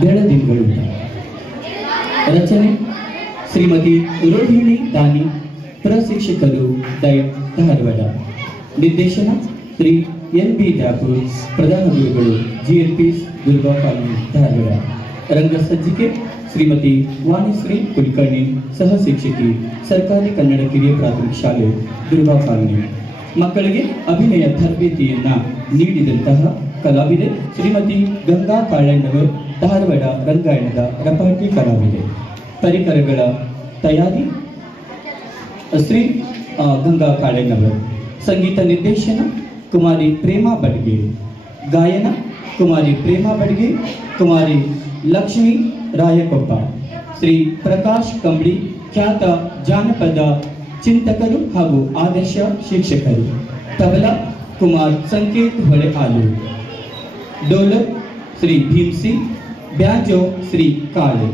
ಬೆಳದಿಂಗಳೂಟ. ರಚನೆ ಶ್ರೀಮತಿ ರೋಹಿಣಿ ದಾನಿ, ಪ್ರಶಿಕ್ಷಕರು ದೈವ್ ಧಾರವಾಡ. ನಿರ್ದೇಶನ ಶ್ರೀ NB ದಾಪೂರ್, ಪ್ರಧಾನ ಗುರುಗಳು GLP ದುರ್ಗಾ ಕಾಲನಿ ಧಾರವಾಡ. ರಂಗ ಸಜ್ಜಿಕೆ ಶ್ರೀಮತಿ ವಾಣಿಶ್ರೀ ಕುಲಕರ್ಣಿ, ಸಹ ಶಿಕ್ಷಕಿ, ಸರ್ಕಾರಿ ಕನ್ನಡ ಕಿರಿಯ ಪ್ರಾಥಮಿಕ ಶಾಲೆ ದುರ್ಗಾ ಕಾಲನಿ. ಮಕ್ಕಳಿಗೆ ಅಭಿನಯ ತರಬೇತಿಯನ್ನ ನೀಡಿದಂತಹ ಕಲಾವಿದೆ ಶ್ರೀಮತಿ ಗಂಗಾ ಕಾಳಣ್ಣವರು, ಧಾರವಾಡ ರಂಗಾಯಣದ ರಪಾಟಿ ಕಲಾವಿದೆ. ಪರಿಕರಗಳ ತಯಾರಿ ಶ್ರೀ ಗಂಗಾ ಕಾಳಣ್ಣವರು. ಸಂಗೀತ ನಿರ್ದೇಶನ ಕುಮಾರಿ ಪ್ರೇಮಾ ಬಡ್ಗೆ. ಗಾಯನ ಕುಮಾರಿ ಪ್ರೇಮಾ ಬಡ್ಗೆ, ಕುಮಾರಿ ಲಕ್ಷ್ಮೀ ರಾಯಕೊಪ್ಪ. ಶ್ರೀ ಪ್ರಕಾಶ್ ಕಂಬಳಿ, ಖ್ಯಾತ ಜಾನಪದ ಚಿಂತಕರು ಹಾಗೂ ಆದರ್ಶ ಶಿಕ್ಷಕರು. ತಬಲಾ ಕುಮಾರ್ ಸಂಕೇತ್ ಹೊಳೆ ಆಲೂರು. ಡೋಲಕ್ ಶ್ರೀ ಭೀಮ್ಸಿ, ಬ್ಯಾಂಜೋ ಶ್ರೀ ಕಾಳೆ.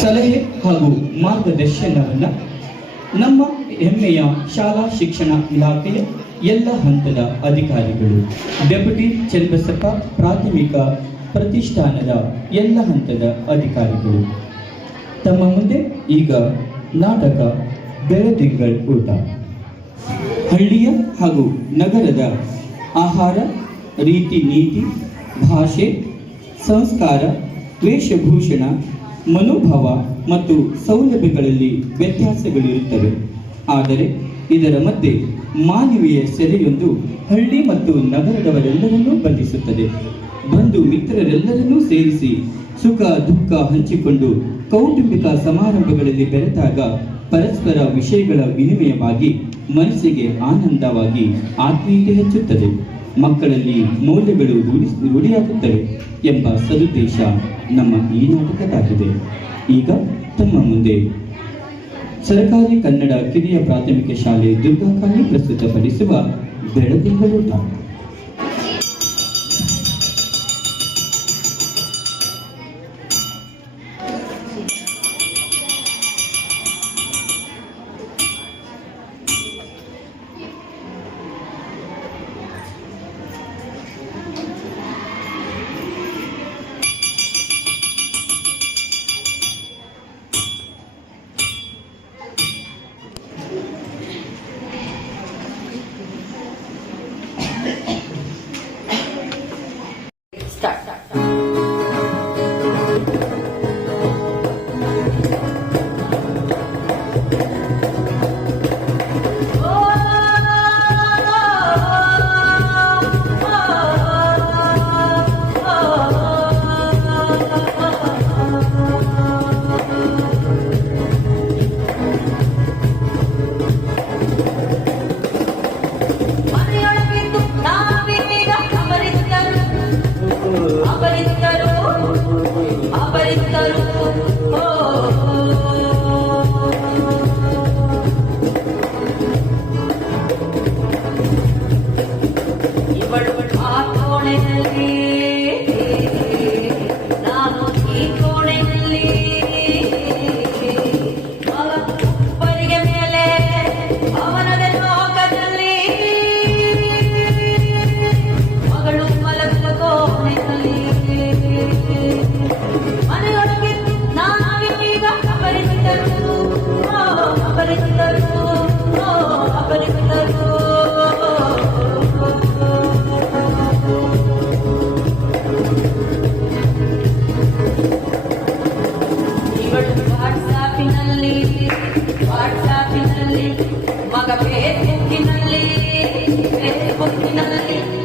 ಸಲಹೆ ಹಾಗೂ ಮಾರ್ಗದರ್ಶನವನ್ನ ನಮ್ಮ ಹೆಮ್ಮೆಯ ಶಾಲಾ ಶಿಕ್ಷಣ ಇಲಾಖೆಯ ಎಲ್ಲ ಹಂತದ ಅಧಿಕಾರಿಗಳು, ಡೆಪ್ಯೂಟಿ ಚನ್ನಬಸಪ್ಪ ಪ್ರಾಥಮಿಕ ಪ್ರತಿಷ್ಠಾನದ ಎಲ್ಲ ಹಂತದ ಅಧಿಕಾರಿಗಳು. ತಮ್ಮ ಮುಂದೆ ಈಗ ನಾಟಕ ಬೆಳದಿಂಗಳ್ ಊಟ. ಹಳ್ಳಿಯ ಹಾಗೂ ನಗರದ ಆಹಾರ, ರೀತಿ ನೀತಿ, ಭಾಷೆ, ಸಂಸ್ಕಾರ, ವೇಷಭೂಷಣ, ಮನೋಭಾವ ಮತ್ತು ಸೌಲಭ್ಯಗಳಲ್ಲಿ ವ್ಯತ್ಯಾಸಗಳಿರುತ್ತವೆ. ಆದರೆ ಇದರ ಮಧ್ಯೆ ಮಾನವೀಯ ಸೆರೆಯೊಂದು ಹಳ್ಳಿ ಮತ್ತು ನಗರದವರೆಲ್ಲರನ್ನೂ ಬಂಧಿಸುತ್ತದೆ. ಬಂಧು ಮಿತ್ರರೆಲ್ಲರನ್ನೂ ಸೇರಿಸಿ ಸುಖ ದುಃಖ ಹಂಚಿಕೊಂಡು ಕೌಟುಂಬಿಕ ಸಮಾರಂಭಗಳಲ್ಲಿ ಬೆರೆತಾಗ ಪರಸ್ಪರ ವಿಷಯಗಳ ವಿನಿಮಯವಾಗಿ ಮನಸ್ಸಿಗೆ ಆನಂದವಾಗಿ ಆತ್ಮೀಯತೆ ಹೆಚ್ಚುತ್ತದೆ. ಮಕ್ಕಳಲ್ಲಿ ಮೌಲ್ಯಗಳು ರೂಢಿಯಾಗುತ್ತವೆ ಎಂಬ ಸದುದ್ದೇಶ ನಮ್ಮ ಈ ನಾಟಕದಾಗಿದೆ. ಈಗ ತಮ್ಮ ಮುಂದೆ ಸರ್ಕಾರಿ ಕನ್ನಡ ಕಿರಿಯ ಪ್ರಾಥಮಿಕ ಶಾಲೆ ದುರ್ಗಾ ಕಾಲನಿ ಪ್ರಸ್ತುತಪಡಿಸುವ ಬೆಳದಿಂಗಳೂಟ.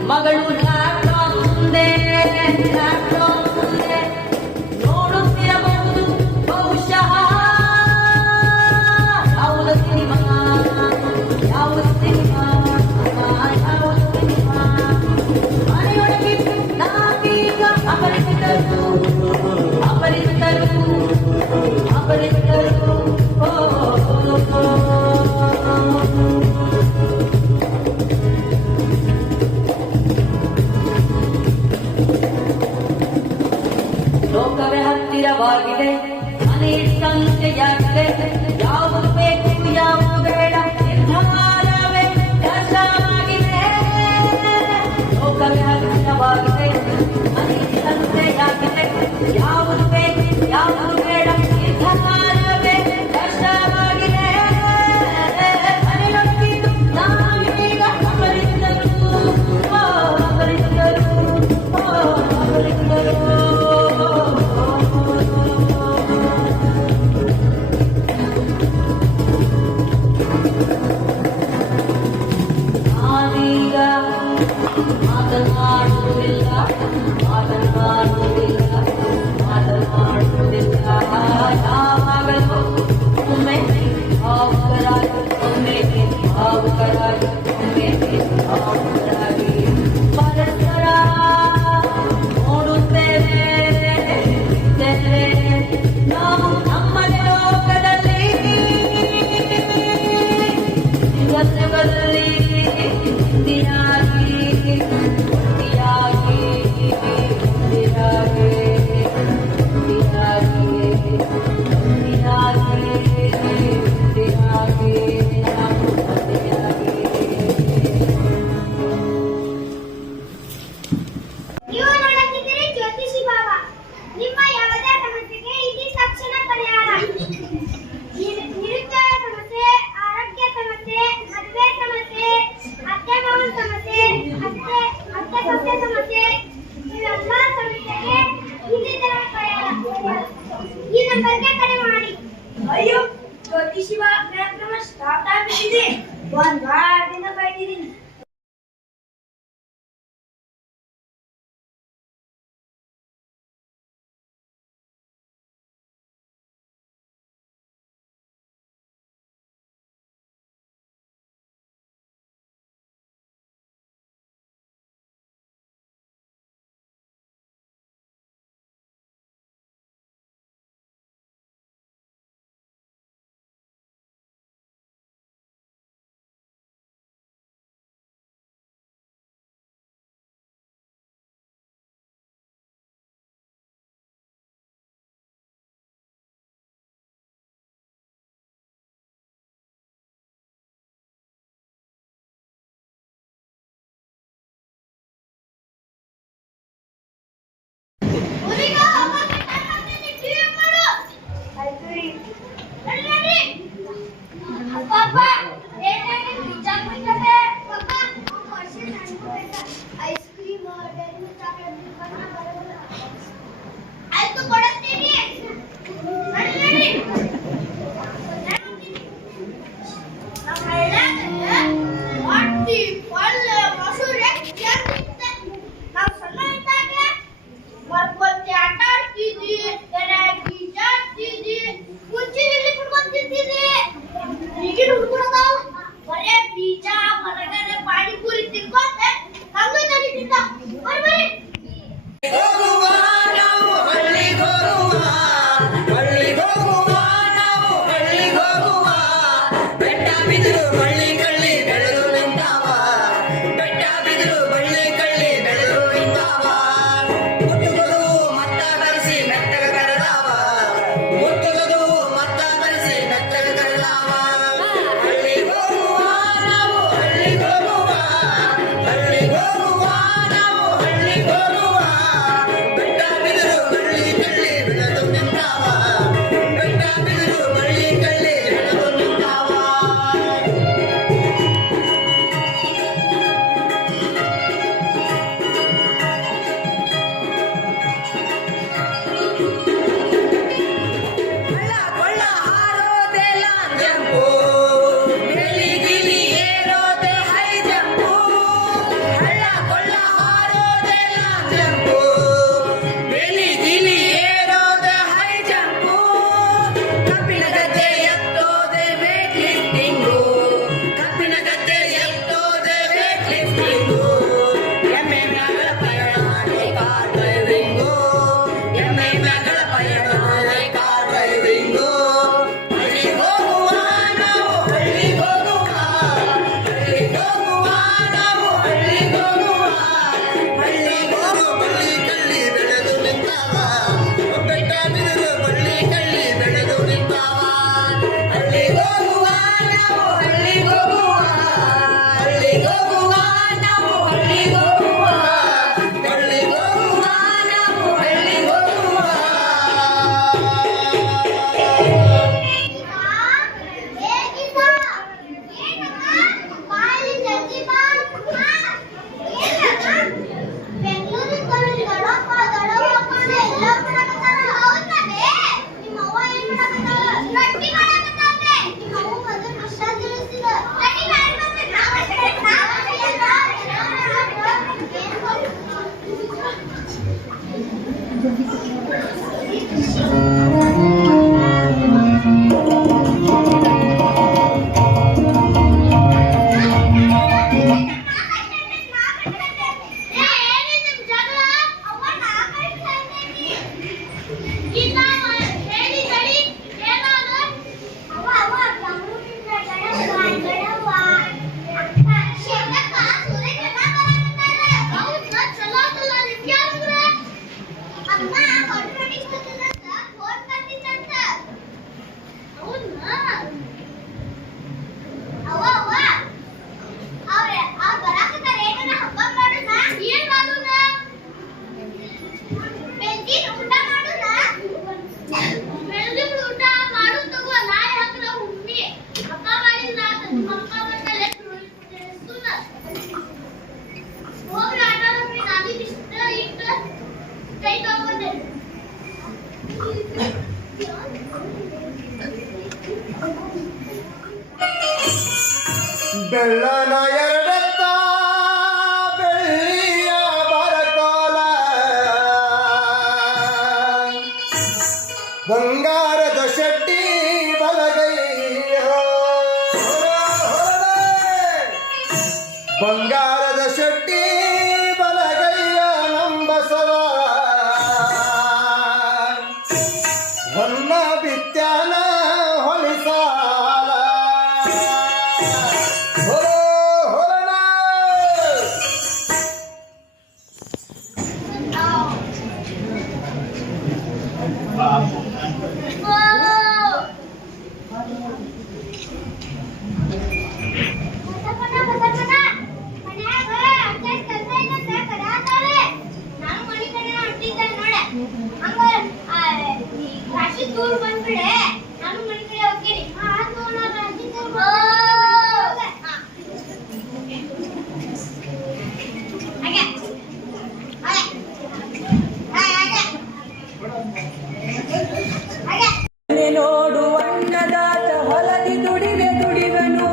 ಮಗಳು ನೋಡುತ್ತಿರಬಹುದು ಬಹುಶಃ ಯಾವುದು ಸಿನಿಮಾ ಮನೆಯೊಳಗೆ ನಾವೀಗ ಅಪರಿಚಿತರು ಲೋಕವೇ ಹತ್ತಿರವಾಗಿದೆ, ಮನೆ ಸಂಖ್ಯೆಯಾಗಿದೆ. ಯಾವುದು ಬೇಕು ಯಾವುದು ಬೇಡ ನಿರ್ಧಾರವೇ ಕಷ್ಟವಾಗಿದೆ. ಲೋಕವೇ ಹತ್ತಿರವಾಗಿದೆ, ಮನೆ ಸಂಖ್ಯೆಯಾಗಿದೆ. ಮಾತನಾಡುವುದಿಲ್ಲ ಯಾವಾಗಲೂ ಒಮ್ಮೆ ಭಾವುಕರಾಗಿ ಒಮ್ಮೆ ಭಾವುಕರಾಗಿ ಒಮ್ಮೆ ಭಾವುಕರಾಗಿ ಪರಸ್ಪರ ನೋಡುತ್ತೇವೆ ನಾವು ನಮ್ಮದೇ ಲೋಕದಲ್ಲಿ ಜಗತ್ತಲ್ಲಿ ಇಂದಿರಾಗಿ ಇಂದಿರಾಗಿ ಇಂದಿರಾಗಿ ಇಂದಿರಾಗಿ ಇಂದಿರಾಗಿ ಇಂದಿರಾಗಿ ನಾವು ಇಂದಿರಾಗಿ ನೀವು ನೋಡುತ್ತಿದ್ದೀರಿ ಜ್ಯೋತಿಷಿ ಬಾಬಾ. ನಿಮ್ಮ ಯಾವುದೇ ಸಮಸ್ಯೆಗೆ ಇದು ತಕ್ಷಣ ಪರಿಹಾರ. ನಿರುದ್ಯೋಗ ಸಮಸ್ಯೆ, ಆರೋಗ್ಯ ಸಮಸ್ಯೆ, ಮದುವೆ ಸಮಸ್ಯೆ, ಅತ್ತೆ ಮಾವನ ಸಮಸ್ಯೆ, ಅತ್ತೆ ಸೊಸೆ ಸಮಸ್ಯೆ, ಇವೆಲ್ಲ ಸಮಸ್ಯೆಗೆ ಇದೇ ಪರಿಹಾರ. ಈ ನಂಬರ್ಗೆ ಕರೆ ಮಾಡಿ. ಅಯ್ಯೋ ಜ್ಯೋತಿಷಿ ಬಾಬಾ ಕಾರ್ಯಕ್ರಮ ಸ್ಟಾರ್ಟ್ ಆಗಿಬಿಟ್ಟಿದೆ. ಒಂದು ವಾರದಿಂದ ಕಾಯ್ತಿದ್ದೀನಿ. ಊರಿಗೆ ಹೋಗೋಕೆ ಟೈಮ್ ಆಗ್ತೈತಿ. ಟಿವಿ ಮಾಡು. ಆಯ್ತು ರೀ. ನಡಿ. ಅಪ್ಪ ಏನಾಗಿ ಪಿಜ್ಜಾ ಕುಯ್ತದೆ. ಪಪ್ಪ ವರ್ಷ ಅನ್ಕೋಬೇಕು. ಐಸ್ ಕ್ರೀಮ್ ಡೈರಿ ಚಾಕ್ಲೇಟ್ ಬಣ್ಣ ಬರೋಲ್ಲ. ಆಯ್ತು ಕೊಡ್ತೀನಿ. ನಡಿ. ನಮ್ಮ ಹಳ್ಳಿಯಾಗ ಹೊಟ್ಟಿ ಪಲ್ಲೆ ಮೊಸರು ಜಾಸ್ತಿ. ನಾವು ಸಣ್ಣ ಇದ್ದಾಗ ಮರ್ಕೊತ್ತೆ ಆಟ ಆಡ್ತಿದ್ವಿ, ತೆರಾಗಿ ಜಾಡ್ತಿದ್ವಿ, ಮುಂಚಿನಲ್ಲಿ ಕುಡ್ಕೊಂತಿದ್ವಿ. ಈಗಿನ ಹುಡುಗರು ಬರೇ ಪಿಜ್ಜಾ ಬರ್ಗರ್ ಪಾನಿಪುರಿ ತಿನ್ಕೊಂಡೆ ಹಂಗ ನಡೀತಿದ್ದ. ಬರ್ರಿ ಮತ್ತ ಕರೆಸಿ ಮೆತ್ತಗ ಬೆಳ್ಳನ ಎರಡೆತ್ತ ಬೆಳ್ಳಿಯ ಬರಕೋಲ ಬಂಗಾರದ ಶೆಟ್ಟಿ ಬಲಗೈಯ ಬಂಗಾರದ ಶೆಟ್ಟಿ ಬಲಗೈಯ ನಂಬಸವ ಹೊನ್ನ ಬಿತ್ಯಾನ ಹೊಲಿಸಾಲ ಬಂದ್ಬಿಡೆ ನಾನು ಮನೆ ಕಡೆ ಹೋಗ್ತೀನಿ ನೋಡು ಅನ್ನದಾತ ಹೊಲದಿ ದುಡಿವೆ ದುಡಿವನು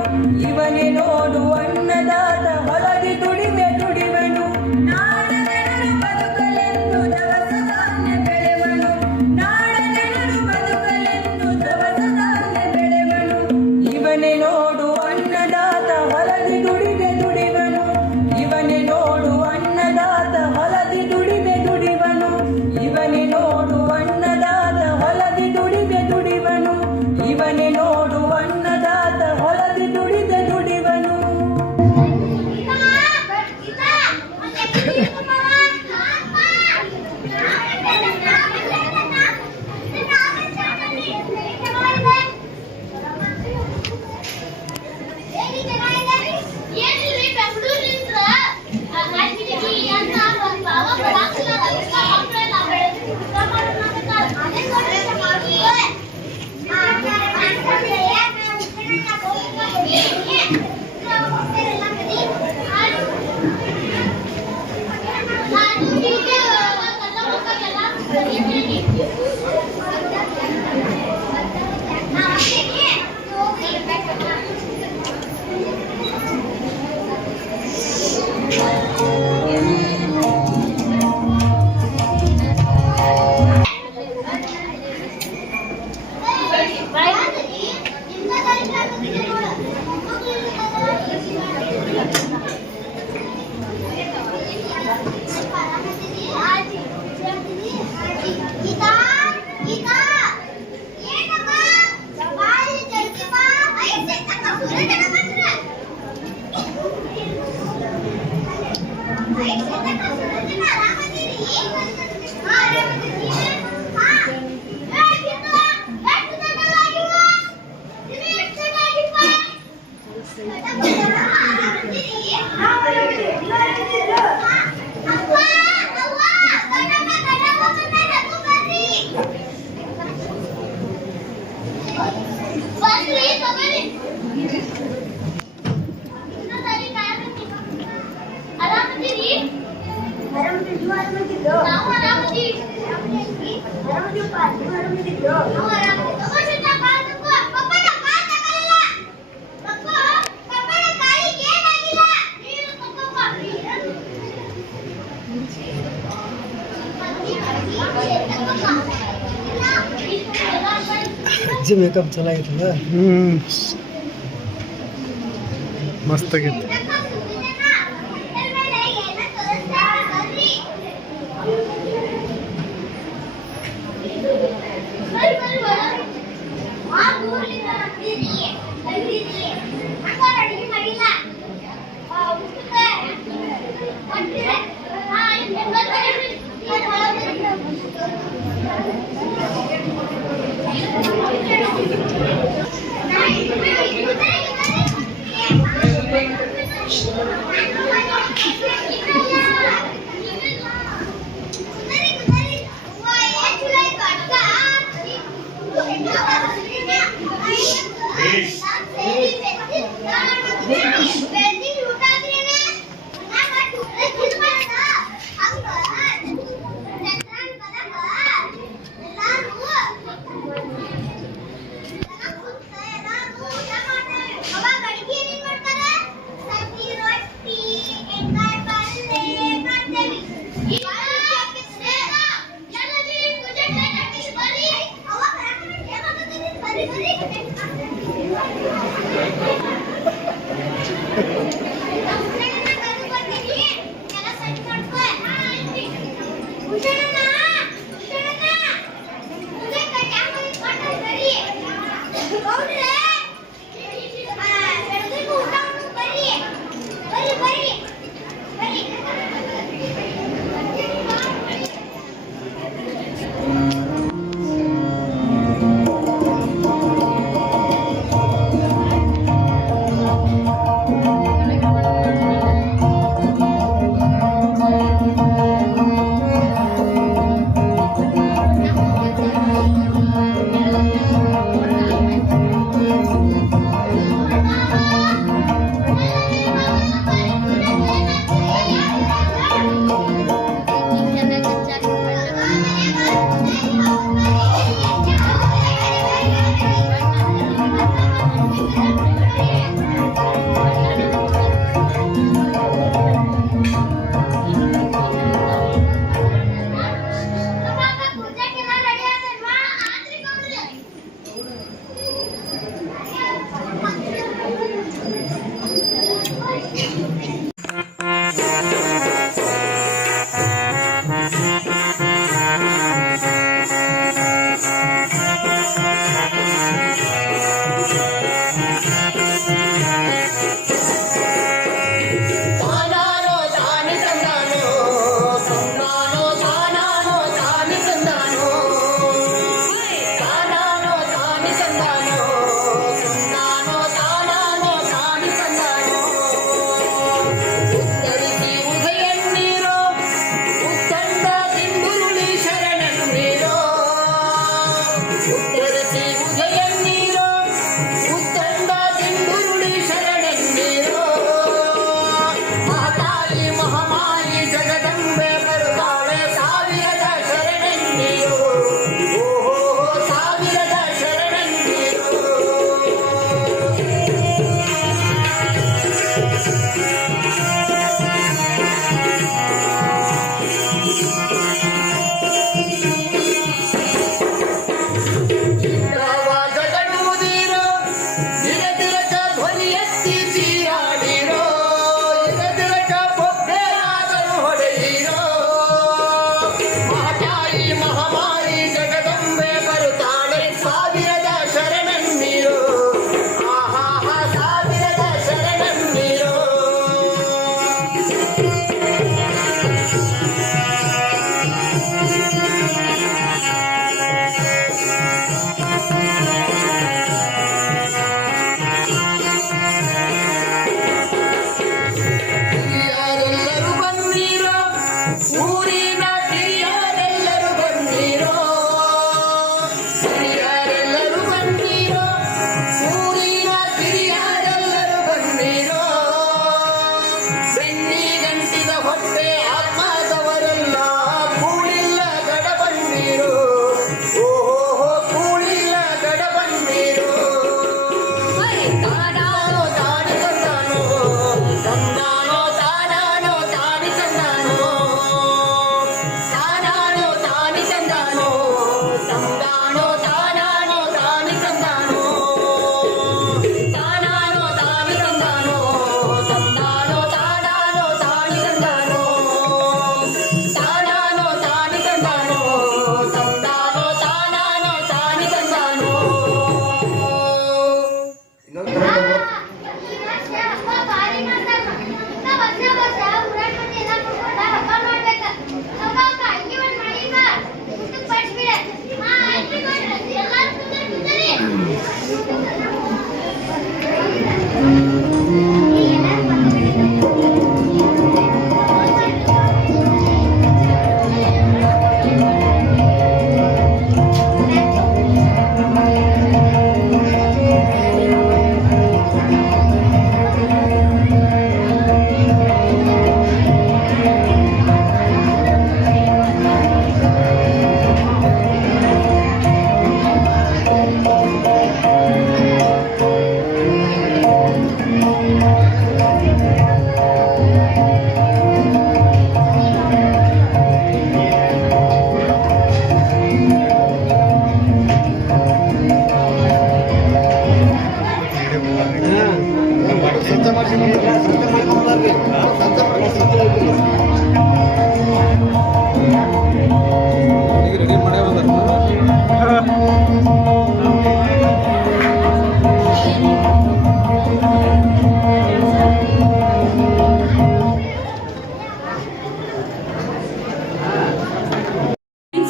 ಇವನೇ ನೋಡು ಅನ್ನದಾತ ಹೊಲದಿ ದುಡಿವೆ ದುಡಿವನು ನಾಳೆ ಜನರು ಬದುಕಲೆಂದು ದವಸ ಧಾನ್ಯ ಬೆಳೆವನು ನಾಳೆ ಜನರು ಬದುಕಲೆಂದು ದವಸ ಧಾನ್ಯ ಬೆಳೆವನು ಇವನೇ ನೋಡು ಅನ್ನದಾತ ಹೊಲದಿ ದುಡಿವೆ ದುಡಿವನು ಇವನೇ ನೋಡು ಅನ್ನದಾತ ಹೊಲದಿ ದುಡಿವೆ ದುಡಿವನು ಇವನೇ ನೋಡು ಅನ್ನದಾತ ಹೊಲದಿ ದುಡಿವೆ ದುಡಿವನು ಇವನೇ ನೋಡು ಅನ್ನದಾತ ಹೊಲದಿ ದುಡಿದೆ ದುಡಿವನು Thank you. ಅಜ್ಜಿ ಮೇಕಪ್ ಚಲೋ ಆಗಿತ್ತಲ್ಲ ಮಸ್ತ್ ಆಗಿತ್ತು.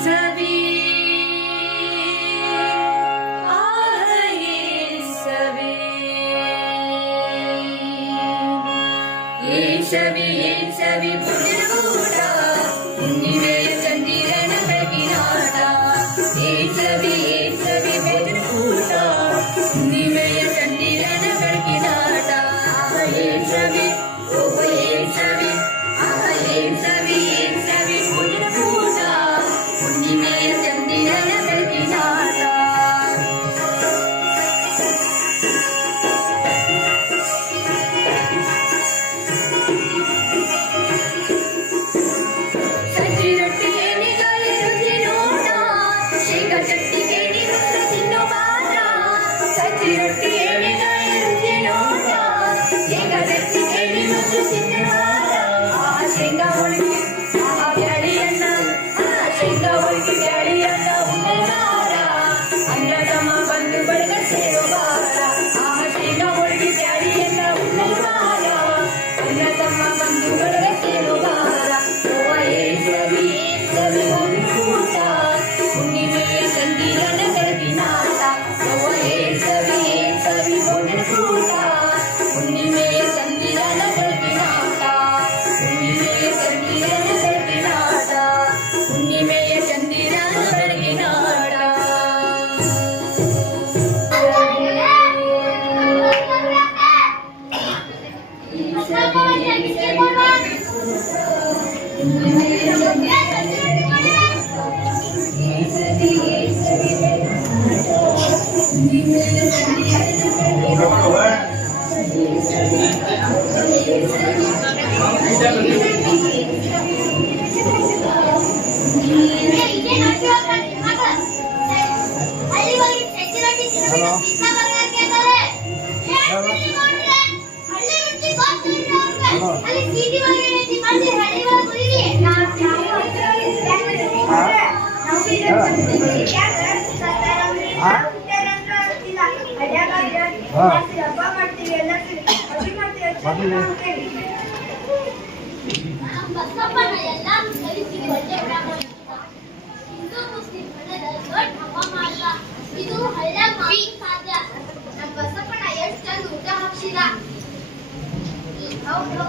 ಸವಿ ಸವಿ ಸವಿ ಪುಣ್ಯಗೂಟ ಹುಣ್ಣಿಮೆಯ ಚಂದಿರನ ಬೆಳಗಿನಾಟ ಸವಿ ಪುಣ್ಯಗೂಟ ಹುಣ್ಣಿಮೆಯ ಚಂದಿರನ ಬೆಳಗಿನಾಟ ಸವಿ ಸವಿ ಸವಿ ಪುಣ್ಯಗೂಟ ಹುಣ್ಣಿಮೆಯ ಚಂದಿರನ ಬೆಳಗಿನಾಟ ಸಜ್ಜಿ ರೊಟ್ಟಿ ಏಣಿಗಾಯಿ ರುಚಿ ನೋಡ ಶೇಂಗಾ ಚಟ್ನಿ ಕೇಳಿ ಮೊಸರು ತಿನ್ನೋ ಬಾರ ಸಜ್ಜಿ ರೊಟ್ಟಿ ಏಣಿಗಾಯಿ ರುಚಿ ನೋಡ ಶೇಂಗಾ ಚಟ್ನಿ ಕೇಳಿ ಮೊಸರು ತಿನ್ನೋ ಬಾರ ಆ ಶೇಂಗಾ ಹೋಳಿಗೆ ಆ ಬ್ಯಾಳಿಯನ್ನ ಆ ಶೇಂಗಾ ಹೋಳಿಗೆ ಬ್ಯಾಳಿಯನ್ನ ಉಣ್ಣೆ ಬಾರ ಅನ್ನ ತಮ್ಮ ಬಂದು ಬಳಗ ಸೇರೋ ಬಾರ ಆ ಶೇಂಗಾ ಹೋಳಿಗೆ ಬ್ಯಾಳಿಯನ್ನ ಉಣ್ಣೆ ಬಾರ ಅನ್ನ ತಮ್ಮ ಬಂದು ಬಳಗ ಸೇರೋ ಬಾರ ಸವಿ ಊಟ ಹುಣ್ಣಿಮೆಯ ಚಂದಿರನ ಬೆಳಗಿನಾಟ ಸವಿ ಊಟ ಹುಣ್ಣಿಮೆಯ ಚಂದಿರನ ಬೆಳಗಿನಾಟ ಹುಣ್ಣಿಮೆಯ ಚಂದಿರನ ಬೆಳಗಿನಾಟ ಹುಣ್ಣಿಮೆಯ ಚಂದಿರನ ಬೆಳಗಿನಾಟ ಬಸಪ್ಪನ ಎಲ್ಲ ಕಲಿಸಿ ಒಳ್ಳೆ ಹಿಂದೂ ಮುಸ್ಲಿಂ ದೊಡ್ಡ ಹಬ್ಬ ಅಲ್ಲ ಇದು ಹಳ್ಳ ಮಾಡಿ ಸಾಧ್ಯ ನಮ್ಮ ಬಸಪ್ಪನ ಎಷ್ಟು ಚಂದ ಊಟ ಹಾಕ್ಸಿದ ಹೌದು